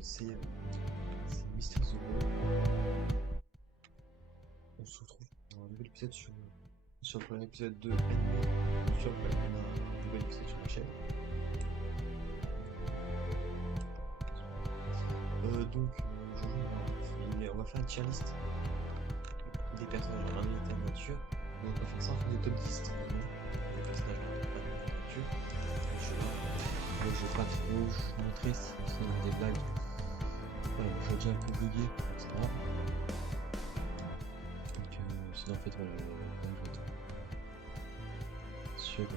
c'est Mister Zobo. On se retrouve pour un nouvel épisode sur le premier épisode de Anime. Bien sûr, on a un nouvel épisode sur ma chaîne. Donc, aujourd'hui, on va faire une tier list des personnages en unité de nature. Donc, on va faire ça en fait des top 10 des personnages en unité de nature. Je vais pas trop vous montrer si c'est des blagues. Voilà, je vais déjà un peu bugué, c'est pas grave. Donc, sinon, en fait, voilà, je vais être sur. Donc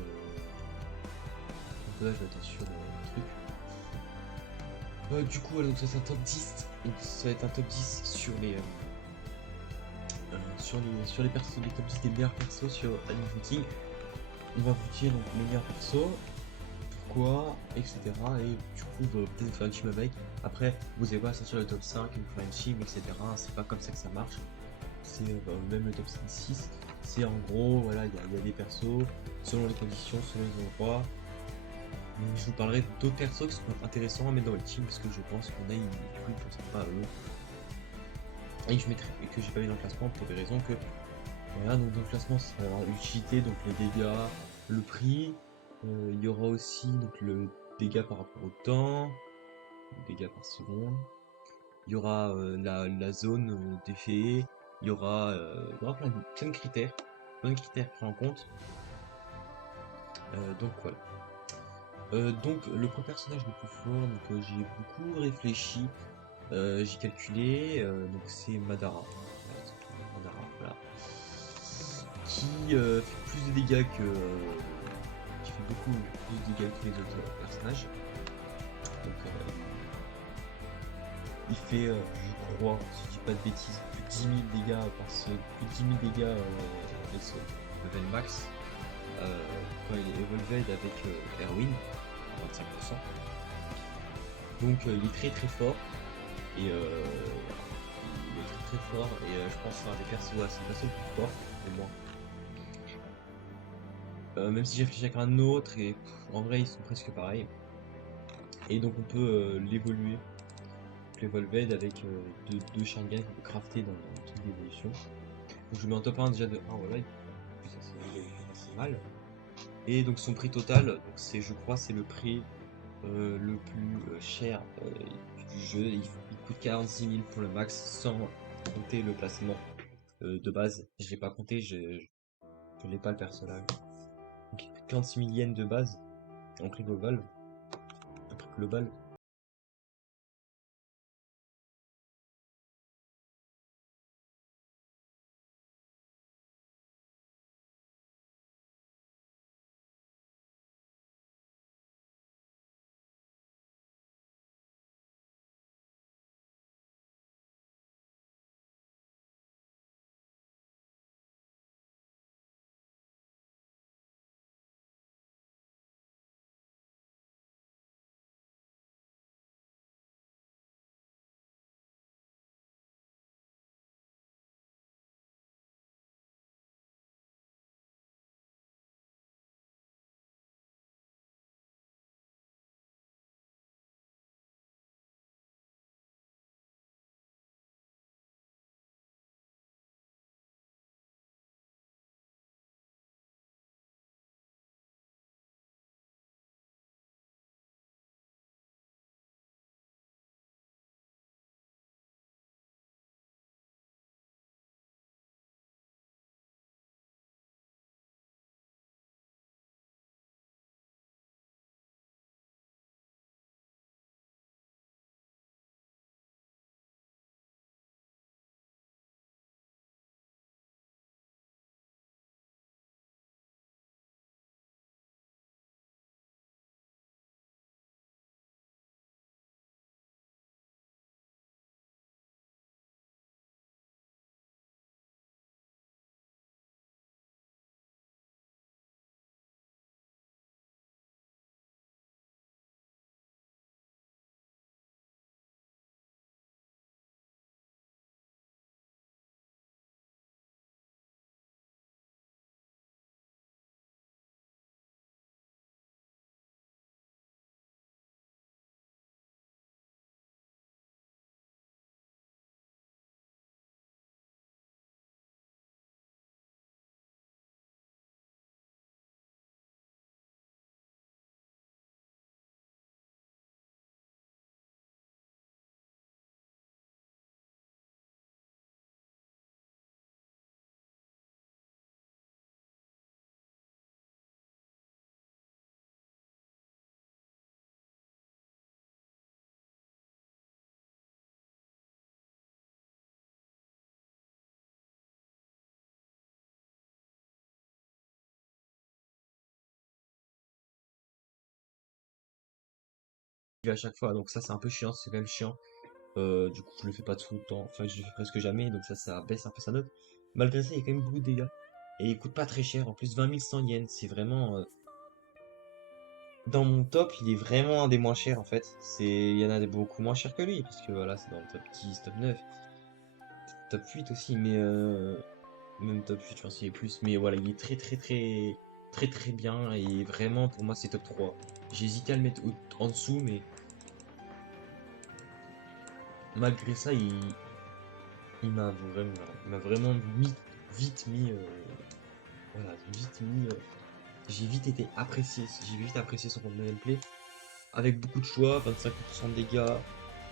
là, je vais être sur le truc. Du coup, voilà, donc ça c'est un top 10. Donc, ça va être un top 10 sur les persos, les top 10 des meilleurs persos sur Animal Crossing. On va vous dire donc les meilleurs persos, pourquoi, etc. Et du coup, on va peut-être faire une team avec. Après, vous allez pas sortir le top 5 et vous faire une team, etc. C'est pas comme ça que ça marche. C'est même le top 5, 6. C'est en gros, voilà, il y a des persos, selon les conditions, selon les endroits. Je vous parlerai d'autres persos qui sont intéressants à mettre dans le team parce que je pense qu'on a une truc qui ne pensent pas à eux. Et que j'ai pas mis dans le classement pour des raisons que. Voilà, donc dans le classement, ça va avoir l'utilité, donc les dégâts, le prix. Il y aura aussi donc le dégât par rapport au temps, le dégât par seconde. Il y aura la zone d'effet. Il y aura plein de critères. Plein de critères pris en compte. Donc voilà. Donc le premier personnage le plus fort, donc j'ai beaucoup réfléchi, j'ai calculé, donc c'est Madara. Madara, voilà. Qui fait plus de dégâts que. Qui fait beaucoup plus de dégâts que les autres personnages. Donc il fait, je crois, si je dis pas de bêtises, plus de 10 000 dégâts plus de 10 000 dégâts avec ce level max. Quand il est evolved avec Erwin, 25%. Donc il est très très fort. Et il est très très fort. Et je pense que c'est un des persos, c'est le perso le plus fort, au moins. Même si j'ai réfléchi avec un autre, et en vrai ils sont presque pareils. Et donc on peut l'évoluer, l'Evolved avec deux Sharingan qu'on peut crafter dans le truc d'évolution. Donc je le mets en top 1 déjà de 1, voilà, ça c'est assez mal. Et donc son prix total, donc c'est, je crois, c'est le prix le plus cher du jeu. Il coûte 46 000 pour le max, sans compter le placement de base. Je l'ai pas compté, je l'ai pas le personnage. Donc il coûte 46 000 yens de base, en prix global. Un prix global. à chaque fois, donc ça c'est un peu chiant, c'est quand même chiant. Du coup, je le fais pas tout le temps, enfin, je le fais presque jamais, donc ça baisse un peu sa note. Malgré ça, il y a quand même beaucoup de dégâts. Et il coûte pas très cher, en plus 20 100 yens, c'est vraiment... dans mon top, il est vraiment un des moins chers en fait. Il y en a des beaucoup moins chers que lui, parce que voilà, c'est dans le top 10, top 9, top 8 aussi, mais même top 8, je pense qu'il est plus. Mais voilà, il est très bien, et vraiment pour moi c'est top 3. J'ai hésité à le mettre en dessous, mais malgré ça, il m'a vraiment vite mis, voilà, vite mis, j'ai vite été apprécié, j'ai vite apprécié son gameplay, avec beaucoup de choix, 25% de dégâts,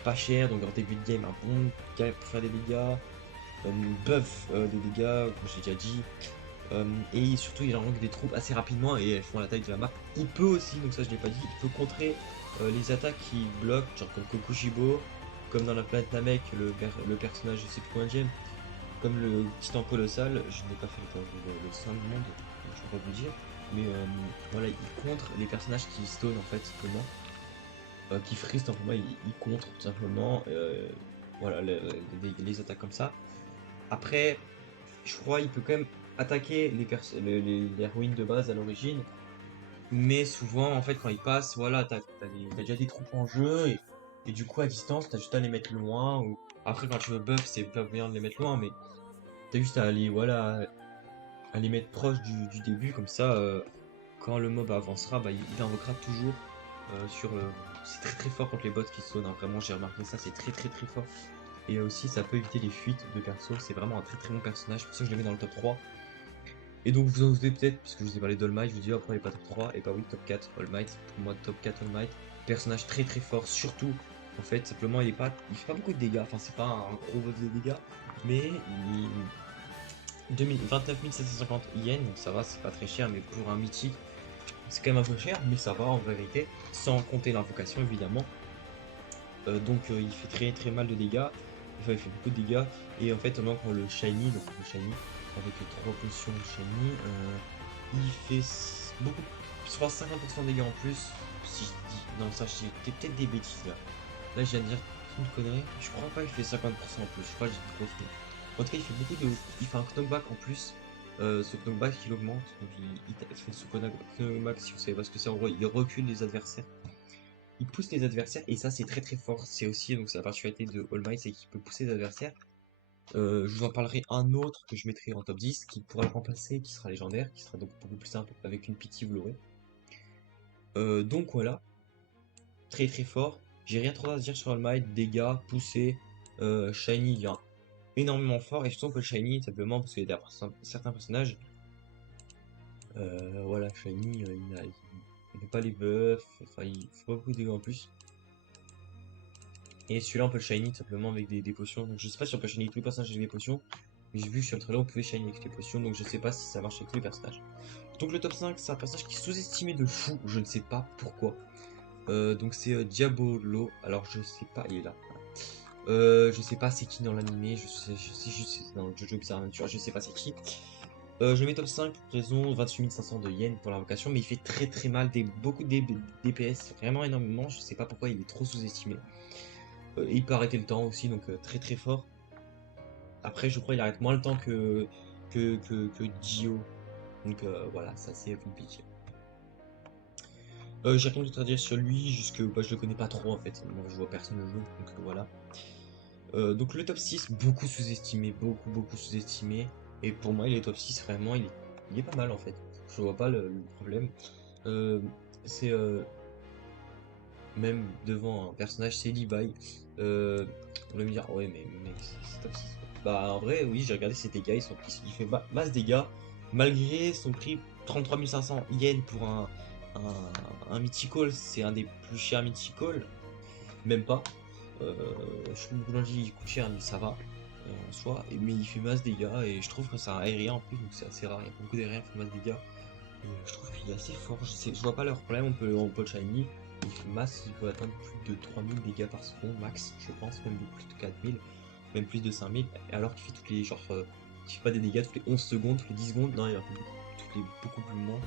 pas cher, donc en début de game, un bon gars pour faire des dégâts, buff des dégâts, comme j'ai déjà dit, et surtout il rank des troupes assez rapidement et elles font la taille de la map. Il peut aussi, donc ça je l'ai pas dit, il peut contrer les attaques qui bloquent, genre comme Kokushibo, comme dans la planète Namek, le personnage, je sais plus combien de comme le titan colossal, je n'ai pas fait le sein du monde, donc je peux pas vous dire, mais voilà, il contre les personnages qui stone en fait, simplement, qui freeze simplement, il contre tout simplement, voilà, les attaques comme ça. Après, je crois il peut quand même attaquer les ruines de base à l'origine, mais souvent en fait quand il passe, voilà, t'as déjà des troupes en jeu, et du coup à distance t'as juste à les mettre loin, ou après quand tu veux buff c'est pas bien de les mettre loin, mais t'as juste à aller, voilà, à les mettre proche du début, comme ça, quand le mob avancera, bah, il invoquera toujours sur... c'est très fort contre les bots qui spawnent, hein. Vraiment j'ai remarqué ça, c'est très fort. Et aussi ça peut éviter les fuites de perso, c'est vraiment un très bon personnage, c'est pour ça que je le mets dans le top 3. Et donc vous en doutez peut-être, puisque je vous ai parlé d'All Might, je vous dis après il n'est pas top 3, et bah oui, top 4 All Might, pour moi top 4 All Might, personnage très fort, surtout en fait, simplement il fait pas beaucoup de dégâts, enfin c'est pas un gros boss de dégâts, mais il, 29 750 yens, donc ça va, c'est pas très cher, mais pour un mythique, c'est quand même un peu cher, mais ça va en vérité, sans compter l'invocation évidemment. Donc il fait très mal de dégâts, enfin il fait beaucoup de dégâts, et en fait on manque le shiny, donc le shiny, avec 3 potions de shiny, il fait beaucoup, je pense 50% de dégâts en plus, si je dis, non ça je dis peut-être des bêtises là. Là je viens de dire une connerie, je crois pas qu'il fait 50% en plus, je crois que j'ai trop fait. En tout cas, il fait beaucoup de. Il fait un knockback en plus. Ce knockback il augmente. Donc il fait ce knockback, si vous savez pas ce que c'est, en gros, il recule les adversaires. Il pousse les adversaires et ça c'est très fort. C'est aussi donc c'est la particularité de All Might, c'est qu'il peut pousser les adversaires. Je vous en parlerai un autre que je mettrai en top 10 qui pourra le remplacer, qui sera légendaire, qui sera donc beaucoup plus simple avec une pitié, vous l'aurez. Donc voilà, très fort. J'ai rien trop à dire sur All Might, dégâts, poussée, shiny, il vient énormément fort, et je trouve que Shiny, simplement parce qu'il y a certains personnages, voilà, Shiny, il fait pas les buffs, enfin il fait pas beaucoup de dégâts en plus. Et celui-là on peut le Shiny simplement avec des potions, donc je sais pas si on peut Shiny tous les personnages avec des potions, mais j'ai vu que sur le trailer on pouvait Shiny avec les potions, donc je sais pas si ça marche avec tous les personnages. Donc le top 5, c'est un personnage qui est sous-estimé de fou, je ne sais pas pourquoi. Donc c'est Diabolo, alors je sais pas, il est là. Je sais pas c'est qui dans l'animé, je sais juste dans Jojo Bizarre Adventure, je sais pas c'est qui. Je mets top 5 pour raison 28 500 de yens pour l'invocation, mais il fait très mal, beaucoup de DPS, vraiment énormément, je sais pas pourquoi il est trop sous-estimé. Et il peut arrêter le temps aussi, donc très fort. Après je crois il arrête moins le temps que Dio, donc voilà, ça c'est compliqué. J'ai rien d'autre à dire sur lui, jusque bah, je le connais pas trop en fait, moi je vois personne le jouer, donc voilà. Donc le top 6, beaucoup sous-estimé, beaucoup sous-estimé. Et pour moi, il est top 6, vraiment, il est pas mal en fait. Je vois pas le problème. Euh, c'est même devant un personnage, c'est Levi. On va me dire, ouais, mais c'est top 6. Bah en vrai, oui, j'ai regardé ses dégâts, il fait masse dégâts. Malgré son prix 33 500 yens pour un mythical, c'est un des plus chers mythical. Même pas. Je trouve que Boulangi il coûte cher, mais ça va en soi. Mais il fait masse dégâts et je trouve que c'est un aérien en plus, donc c'est assez rare. Il y a beaucoup d'aériens qui font masse dégâts. Et je trouve qu'il est assez fort. Je vois pas leur problème. On peut le shiny. Il fait masse, il peut atteindre plus de 3000 dégâts par seconde max, je pense, même plus de 4000, même plus de 5000. Alors qu'il fait toutes les genre. Il fait pas des dégâts toutes les 11 secondes, toutes les 10 secondes. Non, il en fait beaucoup plus moins.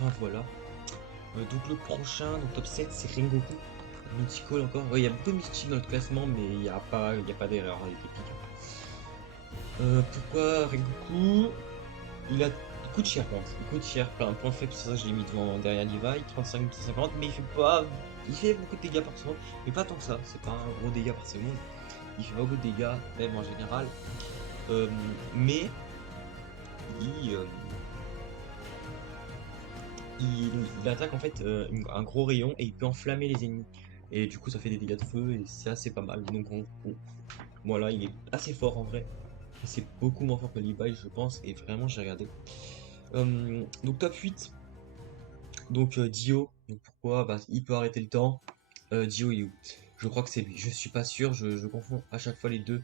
enfin voilà. Donc le prochain, donc top 7, c'est Rengoku. Mythical encore. Ouais, il y a beaucoup de mystiques dans le classement, mais il y a pas d'erreur avec les pics. Pourquoi Rengoku? Il coûte cher, contre. Il coûte cher. Plein de points faibles, c'est ça que je l'ai mis devant derrière Levi, 35 250, mais il fait beaucoup de dégâts par seconde, mais pas tant que ça. C'est pas un gros dégât par seconde. Il fait pas beaucoup de dégâts, même en général. Mais il, euh, il attaque en fait un gros rayon et il peut enflammer les ennemis. Et du coup, ça fait des dégâts de feu et c'est assez pas mal. Donc, voilà, il est assez fort en vrai. C'est beaucoup moins fort que Levi, je pense. Et vraiment, j'ai regardé. Donc, top 8. Donc, Dio. Donc, pourquoi? Bah, il peut arrêter le temps. Dio, il est où? Je crois que c'est lui. Je suis pas sûr. Je confonds à chaque fois les deux.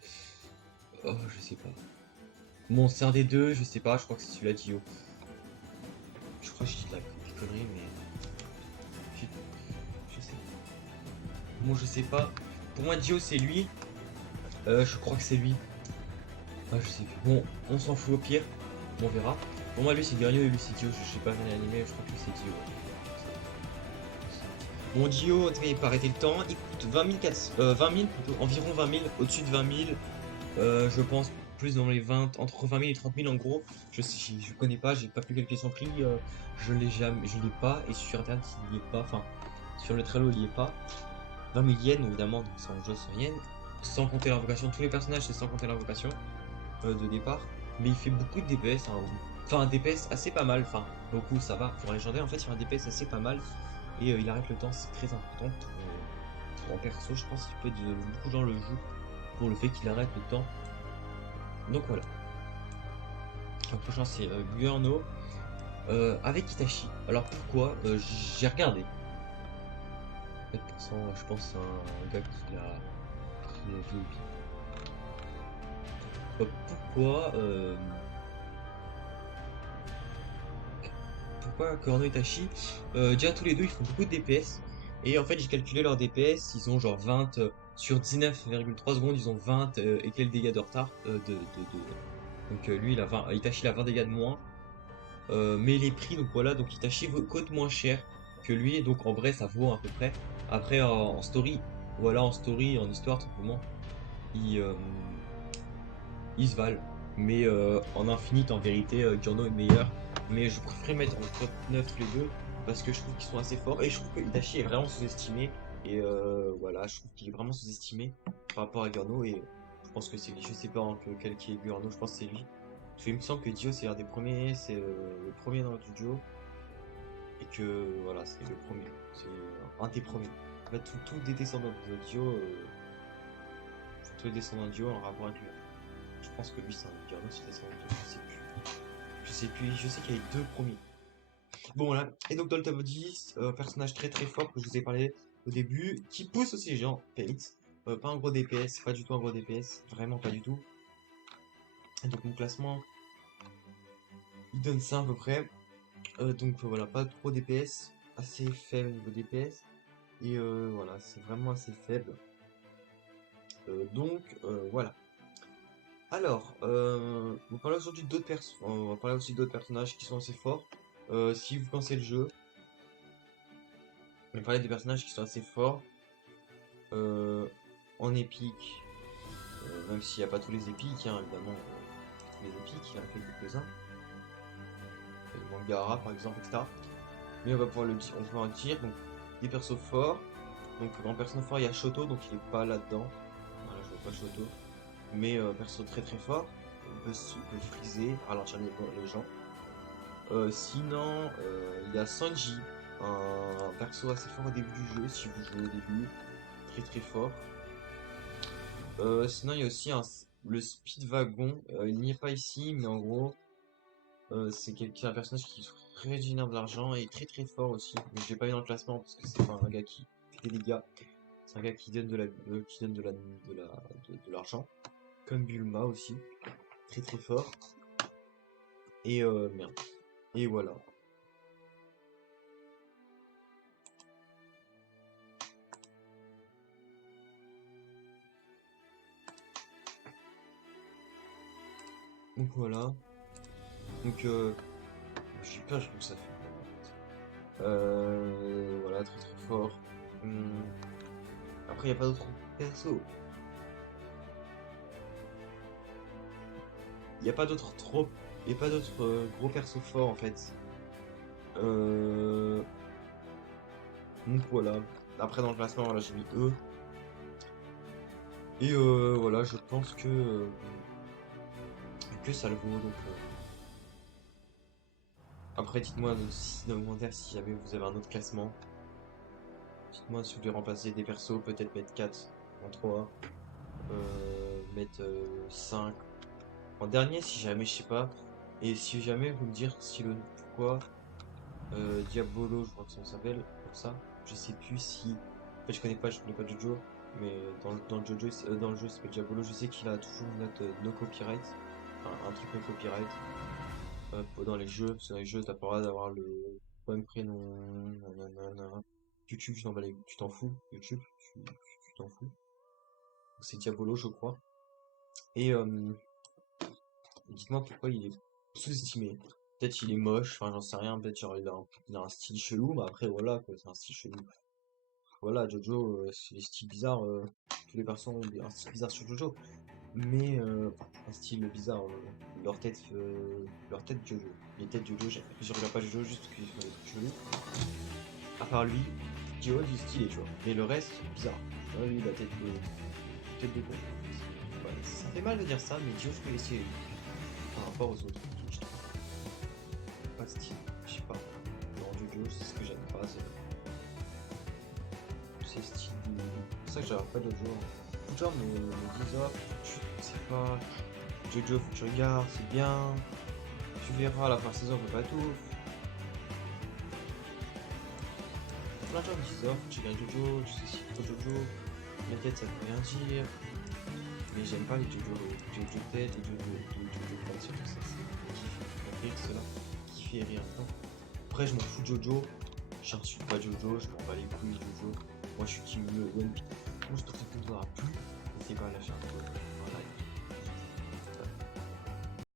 Oh, je sais pas. Bon, c'est un des deux. Je sais pas. Je crois que c'est celui-là, Dio. Je crois que je dis de la connerie, mais. Je, je sais. Bon, je sais pas. Pour moi, Dio, c'est lui. Je crois que c'est lui. Ah, je sais plus. Bon, on s'en fout au pire. On verra. Pour moi, lui, c'est Gario et lui, c'est Dio. Je sais pas réanimer. Je crois que lui, c'est Dio. Bon, Dio, il peut arrêter le temps. Il coûte 20 000, 20 000 plutôt. Environ 20 000. Au-dessus de 20 000. Je pense plus dans les 20, entre 20 000 et 30 000 en gros. Je connais pas. J'ai pas pu calculer son prix. Je l'ai jamais. Je l'ai pas. Et sur internet, il n'y est pas. Enfin, sur le Trello, il n'y est pas. 20 000 yens, évidemment. Donc, c'est en jeu 100 yens. Sans compter l'invocation. Tous les personnages, c'est sans compter l'invocation. De départ, mais il fait beaucoup de DPS, hein. Enfin un DPS assez pas mal, enfin beaucoup ça va, pour un légendaire en fait il fait un DPS assez pas mal, et il arrête le temps, c'est très important pour un perso, je pense qu'il peut de beaucoup de gens le jouent pour le fait qu'il arrête le temps, donc voilà. Le prochain c'est Guerno, avec Itachi. Alors pourquoi? J'ai regardé. 4%, je pense c'est un gars qui a VIP. Pourquoi pourquoi Corno et Tachi? Déjà tous les deux ils font beaucoup de DPS. Et en fait j'ai calculé leur DPS, ils ont genre 20 sur 19,3 secondes, ils ont 20 et quel dégâts de retard Donc lui il a 20, Itachi il a 20 dégâts de moins. Mais les prix donc voilà, donc Itachi coûte moins cher que lui, donc en vrai ça vaut à peu près. Après en story, voilà en story, en histoire tout simplement, ils, euh, ils se valent. Mais en infinite, en vérité, Giorno est meilleur. Mais je préfère mettre en top 9 tous les deux parce que je trouve qu'ils sont assez forts. Et je trouve que Itachi est vraiment sous-estimé. Et voilà, je trouve qu'il est vraiment sous-estimé par rapport à Giorno. Et je pense que c'est lui. Je sais pas quel qui est Giorno, je pense que c'est lui. Parce qu'il me semble que Dio c'est l'un des premiers, c'est le premier dans du duo. Et que voilà, c'est le premier. C'est un des premiers. En fait, tous des descendants de Dio, tous les descendants de Dio en rapport avec lui. Je pense que lui c'est un Giorno, si c'est je sais plus. Je sais plus, je sais qu'il y a les deux premiers. Bon voilà, et donc dans le top 10, personnage très très fort que je vous ai parlé au début, qui pousse aussi les gens, Pate. Pas un gros DPS, pas du tout un gros DPS, vraiment pas du tout. Et donc mon classement, il donne ça à peu près. Donc voilà, pas trop DPS, assez faible niveau DPS. Et voilà, c'est vraiment assez faible. Donc voilà. Alors, on va parler aujourd'hui on va parler aussi d'autres personnages qui sont assez forts. Si vous pensez le jeu, on va parler des personnages qui sont assez forts. En épique, même s'il n'y a pas tous les épiques, hein, évidemment, tous les épiques, il y en a quelques-uns. Mangara par exemple, etc. Mais on va pouvoir on peut en dire, donc des persos forts. Donc en perso fort, il y a Shoto, donc il est pas là-dedans. Voilà, je vois pas Shoto. Mais perso très très fort. Il peut friser, ralentir les gens. Sinon, il y a Sanji, un perso assez fort au début du jeu, si vous jouez au début. Très très fort. Sinon, il y a aussi le Speedwagon. Il n'y est pas ici, mais en gros, c'est un personnage qui régénère de l'argent et très très fort aussi. Mais je l'ai pas mis dans le classement parce que c'est pas un gars qui fait des dégâts. C'est un gars qui donne de l'argent. Comme Bulma aussi. Très très fort. Et merde. Et voilà. Donc voilà. Donc j'ai peur, je trouve que ça fait. Voilà, très très fort. Après, il n'y a pas d'autres persos. Il n'y a pas d'autres trop. Il n'y a pas d'autres gros persos forts en fait. Donc voilà. Après, dans le classement, voilà, j'ai mis E. Et voilà, je pense que ça le vaut. Donc, après, dites-moi dans les commentaires si jamais vous avez un autre classement. Dites-moi si vous voulez remplacer des persos, peut-être mettre 4 en 3, mettre 5 en dernier si jamais, je sais pas. Et si jamais vous me dire si le pourquoi Diabolo, je crois que ça s'appelle comme ça. Je sais plus si. En fait, je connais pas Jojo, mais dans le Jojo, dans le jeu, c'est Diabolo. Je sais qu'il a toujours une note no copyright, enfin, un truc no copyright dans les jeux. Parce que dans les jeux, t'as pas le droit d'avoir le même prénom. Nanana. YouTube, tu t'en fous. YouTube, tu t'en fous. C'est Diabolo, je crois. Et dites-moi pourquoi il est sous-estimé. Peut-être il est moche, enfin j'en sais rien, peut-être genre il a un style chelou, mais après voilà quoi, c'est un style chelou. Voilà, Jojo, c'est des styles bizarres, tous les personnes ont un style bizarre sur Jojo, mais enfin, un style bizarre, leur tête Jojo. Les têtes Jojo, je regarde pas Jojo juste parce qu'ils font des trucs chelous. À part lui, Dio du stylé, tu vois. Mais le reste, bizarre. Ouais, lui, la tête de con. Ouais, ça fait mal de dire ça, mais Dio, je peux essayer par rapport aux autres. Je trouve pas de style, je sais pas. Dans Jojo, c'est ce que j'aime pas, c'est style. C'est pour ça que j'arrive pas Jojo. Beaucoup de gens me disent, oh, c'est pas. Jojo, faut que tu regardes, c'est bien. Tu verras, à la fin de saison, on fait pas tout. Plein de gens me disent, oh, faut que tu regardes Jojo, tu sais si trop Jojo. La tête, ça veut rien dire. Mais j'aime pas les Jojo tête, les Jojo pas surtout ça, c'est rire cela, qui fait rire. Non. Après, je m'en fous de Jojo, j'insulte pas Jojo, je m'en bats les couilles Jojo. Moi, je suis team One Piece. Moi, j'espère que ça vous aura plu. N'hésitez pas à lâcher un peu.